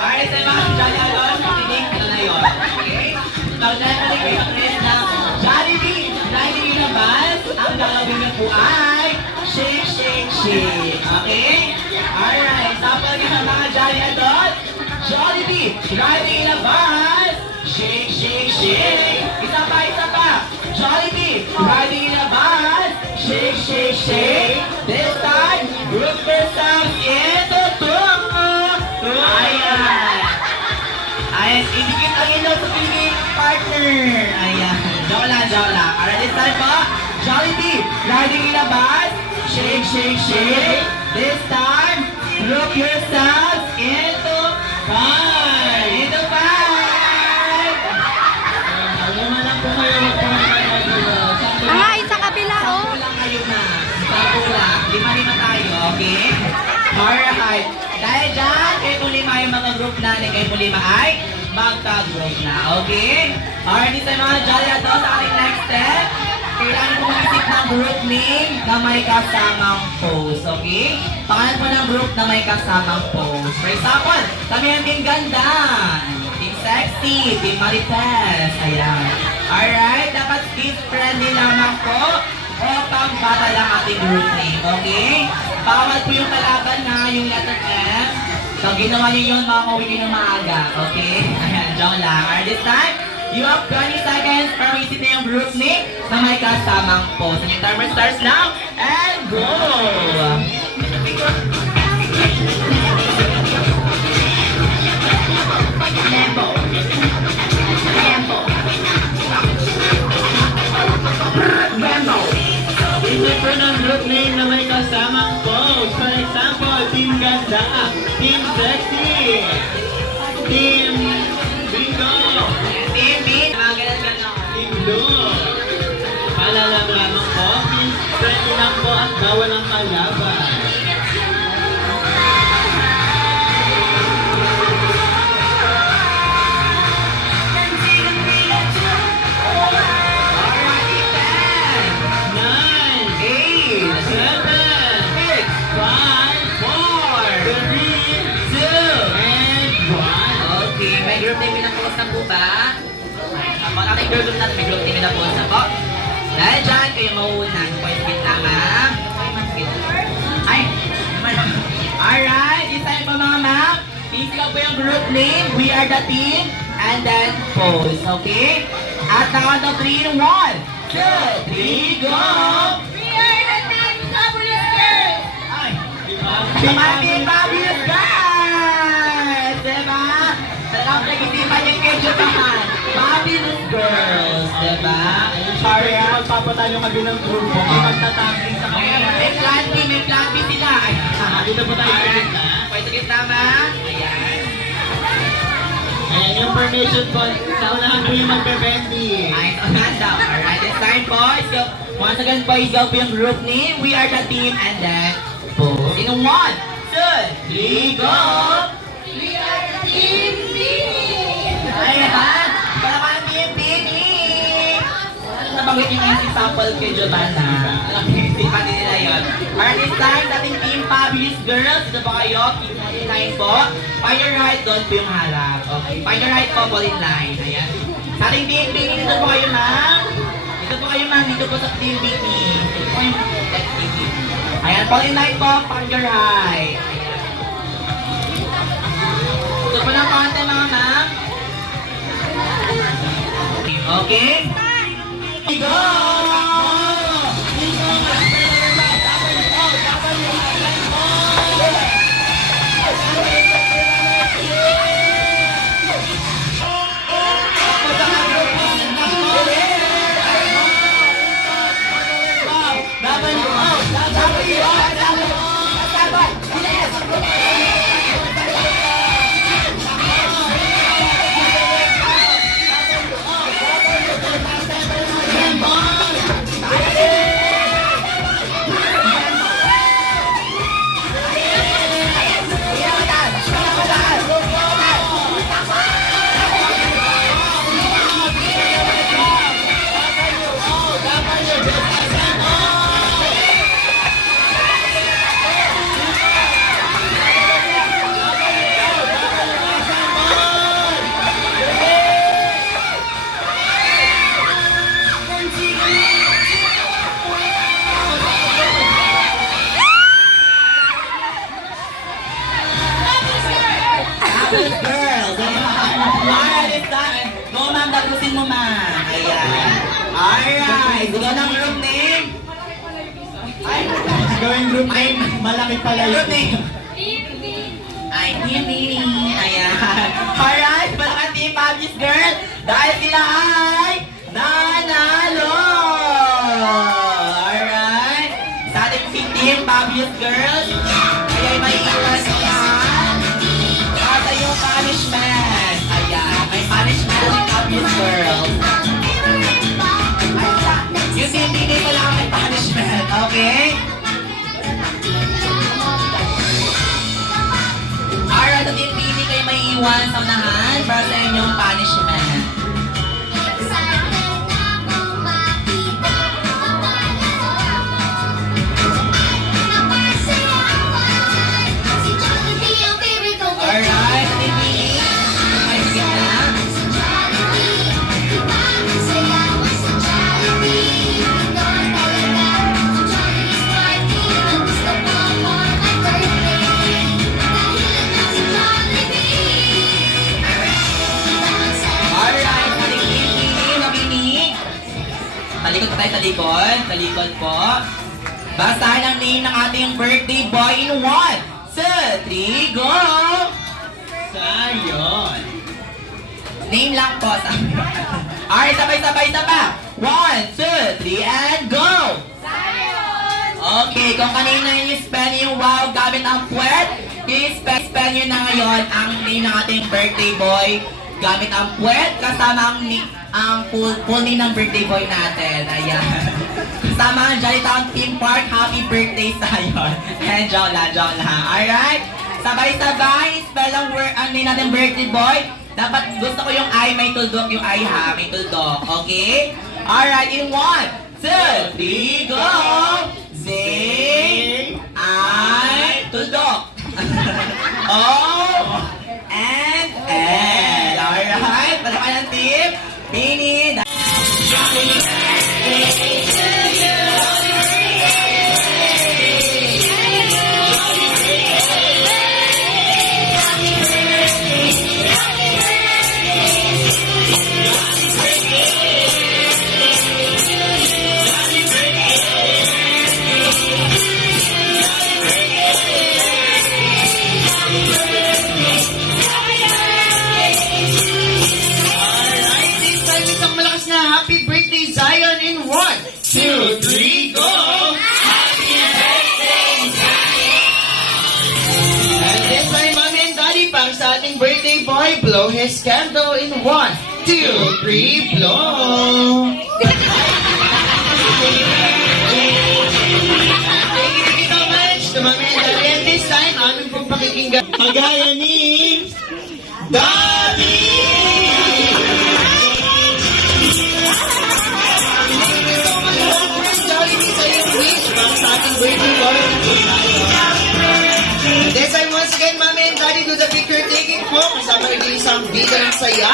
Alright, sa mga Jollibee Alon, makinig, ano na yun? Okay? Now, syempre kayo, Chris, na Jollibee, Jollibee na bus, ang gagawin niyo po ay shake, shake, shake. Okay? Alright, sample ka sa mga Jollibee Alon, Jollibee, Jollibee na bus, shake, shake, shake. Isa pa. Jollibee, Jollibee na bus, shake, shake, shake. This time, group yourselves into two. Ayan, idikit ang ilaw sa piling partner. Ayan, joke lang. Alright, this time po, Jollibee, riding in a bus, shake, shake, shake. This time, group yourselves into five. Into five. Lima lang po kayo Isa kabila, oh. Sampo lang kayo na. Sampo lang. Lima tayo, okay? Alright. Dahil dyan, kayo po lima yung mga group na, kayo po lima ay magka-group na, okay? Alright, sa mga Jollibee ato sa ating next step, kailangan po mag-isip ng group name na may kasamang pose, okay? Pangalan po ng group na may kasamang pose. For example, kami ang Team Ganda, Team Sexy, Team Marites, ayan. Alright, dapat kids-friendly lamang po o pang-bata lang ating group name, okay? Bawal po yung kalaban na yung letter M. So, ginawa niyo yun, makakauwi niyo ng maaga. Okay? Ayan, joke lang. Alright, this time, you have 20 seconds para isip na yung group name na may kasamang pose. And yung timer starts now, and go! Isip po ng group name na may kasamang pose. For example, Team Ganda, Team Sexy, Team Bingo, Team B, mga ganun. Team Blue. Paalala lamang po, please friendly lang po at bawal ang kalaban. Group name na po na po ba? Kapag aking group natin, may group name na po na po. Dahil dyan, kayo mauunan. Pwede kita ma'am. Ay! Alright, this time po mga ma'am. Please ko po yung group name. We are the team. And then pose, okay? At the count of 3 in 1, 2, 3, go! We are the Team Fabulous Girls! Ay! Team Fabulous Girls! Diba? Sarap nag-isipan yung kedyo naman. Fabulous Girls, diba? Sorry, magpapatayo kami ng grupo. May magtatagin sa May kanya. may plan B sila. Ay, Dito po tayo sa gitna. pwede kita ma'am. Ayan. Ayan, yung formation po. Sa unahan po yung magbe-bendy. Ay, unahan daw. Alright, this time po, once again po, ikaw po yung group name. We are the team and then pose. In 1, 2, 3, go! We are the Team Bini! Ayan! Palaman Team Bini! Nabanggit yung yung sample kay Giovanna. Isipan din nila yun. Alright, this time, dating Team Fabulous Girls. Dito po kayo, keep in line po. Find your right, doon po yung harap. Okay, find your right po, ball in line. Ayan. Sa ating Team Bini, dito po kayo, ma'am. Dito po kayo, ma'am. Dito po sa Team Bini. Dito po yung Team Bini. Ayan, ball in line po, find your right. Ayan. Ito po ng konti, mga ma'am. Okay? Go! Tugon ang group name. Ay, Gawing group name, malaki pala group yun. name. Ay, Timmy. Ayan. Alright, malaking team Fabulous Girl. Dahil sila ay nanalo. Alright. Sa ating si team Fabulous Girls, kaya may iwas yan. Para yung punishment. Ayan, may punishment ng Fabulous Girls. Yung team Dini ko lang may punishment. Okay? Alright, sa team Dini kayo may iwan sa unahan para sa inyong punishment. Alright, sa team Dini, may sige na. Alright, sa team Dini, makinig. Talikod pa tayo, talikod. Talikod po. Basahin ang name ng ating birthday boy in 1, 2, 3, go! Sayon. Name lang po. Alright, sabay-sabay na ba? 1, 2, 3, and go! Okay, kung kanina yung spell yung wow gamit ang puwet, i-spell nyo na ngayon ang name ng ating birthday boy gamit ang puwet kasama ang full name ng birthday boy natin. Ayan. Kasama ang Jolly Town Theme Park. Happy birthday sa'yo. And joke lang. Alright? Sabay-sabay, spell ang name natin birthday boy. Dapat gusto ko yung I, may tuldok yung I ha. May tuldok. Okay? Alright, in 1, 2, 3, go! Zing, I, tuldok. O, and L. Alright? Palakan ng tip. Mini. This time, isang malakas na happy birthday Zion in 1, 2, 3, go! And this time, Mommy and Daddy, para sa ating birthday boy, blow his candle in 1, 2, 3, blow! Thank you so much to Mommy and Daddy. And this time, aming pong pakikinggan. Kagaya ni Daddy! This time once again, Mommy and Daddy, do the picture taking po. Kasama rin yung isang bida ng saya.